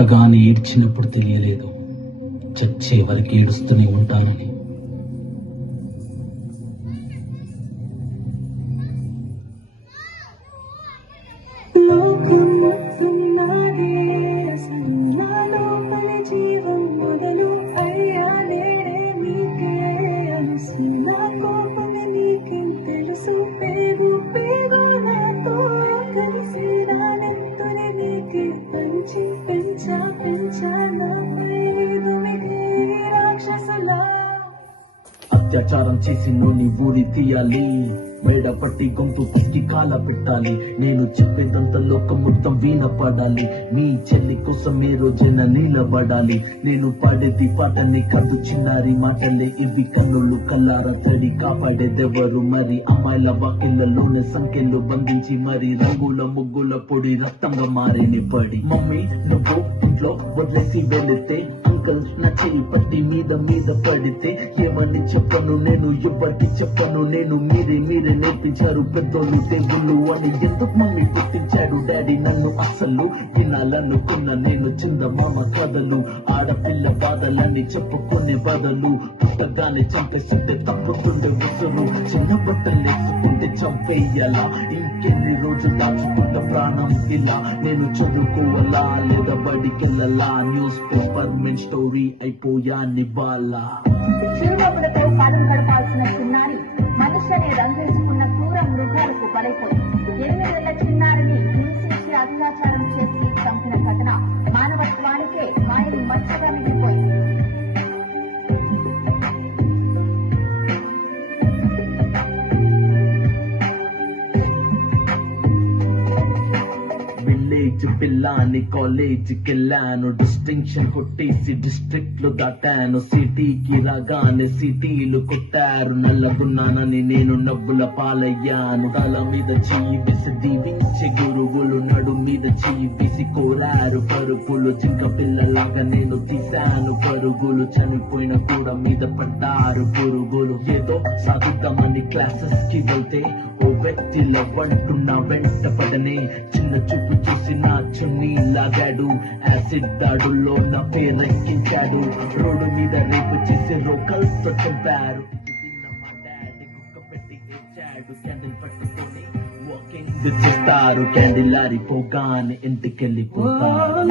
పుట్టగానే ఏడ్చినప్పుడు తెలియలేదు, చచ్చే వరకు ఏడుస్తూనే ఉంటానని. అత్యాచారం చేసి నోని ఊరి తీయాలి, మేడ పట్టి గొంతు పిసికి కాల పెట్టాలి. నేను చెప్పేదంత లోకం మొత్తం వీణ పడాలి, మీ చెల్లి కోసం ఏ రోజైనా నిలబడాలి. నేను పాడేది పాటని కాదు చిన్నారి మాటలే ఇవి, కన్నులు కల్లారా చెడి కాపాడేదెవరు మరి? అమ్మాయిల వాకిళ్లలోనే సంఖ్యలు బంధించి మరి రంగుల ముగ్గుల పొడి రక్తంగా మారిని పడి. మమ్మీ నువ్వు ఇంట్లో వదిలేసి వెళితే, అంకల్ నా చెయ్యి పట్టి మీద మీద పడితే ఏమని చెప్పను నేను, ఇవ్వటి చెప్పను నేను. మీరే నేర్పించారు పెద్దోళ్ళు దేవుళ్ళు అని. ఎందుకు మమ్మీ పుట్టించాడు డాడీ నన్ను? అసలు వినాలనుకున్న నేను చందమామ కథలు, ఆడపిల్ల బాధలని చెప్పుకునే బదులు పుట్టగానే చంపేస్తుంటే తప్పుతుండే ఉసురు. చిన్న బట్టలు వేసుకుంటే చంపేయాలా? ఇంకెన్ని రోజులు దాచుకుంట ప్రాణం ఇలా? నేను చదువుకోవాలా లేదా బడికెళ్ళాలా? న్యూస్ పేపర్ మెన్ స్టోరీ అయిపోయా నిబాలా. చిరునవ్వులతో కాలం గడపాల్సిన చిన్నారి మనుషులని రంగేసుకున్న క్రూర మృగాలకు బలైపోయింది. 8 ఏళ్ల చిన్నారిని హింసించి అత్యాచారం చేసి చంపిన ఘటన మానవత్వానికే మాయలు మచ్చగా మిగిలిపోయింది. విలేజ్ పిల్లాని కాలేజీకి వెళ్ళాను, డిస్టింక్షన్ కొట్టేసి డిస్ట్రిక్ట్ లో దాటాను. సిటీకి రాగానే సిటీలు కొట్టారు, నల్లగున్నానని నేను నవ్వుల పాలయ్యాను. తల మీద చెయ్యి వేసి దీవించే గురువులు, నడు మీద చెయ్యి వేసి కోరారు పరుగులు. జింక పిల్లలాగా నేను తీశాను పరుగులు, చనిపోయిన కూడా మీద పడ్డారు పురుగులు. ఏదో సాగుతామని క్లాసెస్ కి వెళ్తే ఓ వ్యక్తి లవ్వంటున్నా వెంట పడనే, చిన్న చూపు చూసి నా చున్నీ లాగాడు. యాసిడ్ దాడుల్లో నా పేరెక్కించాడు, రోడ్డు మీద రేపు చేసి రోకల్తో చంపారు. మా డాడీ కుక్క పెట్టి ఏడ్చాడు, క్యాండిల్ పట్టుకొని వాకింగ్ చేస్తారు. Candle ఆరిపోగానే ఇంటికెళ్ళిపోతారు.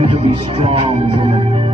You to be strong, woman.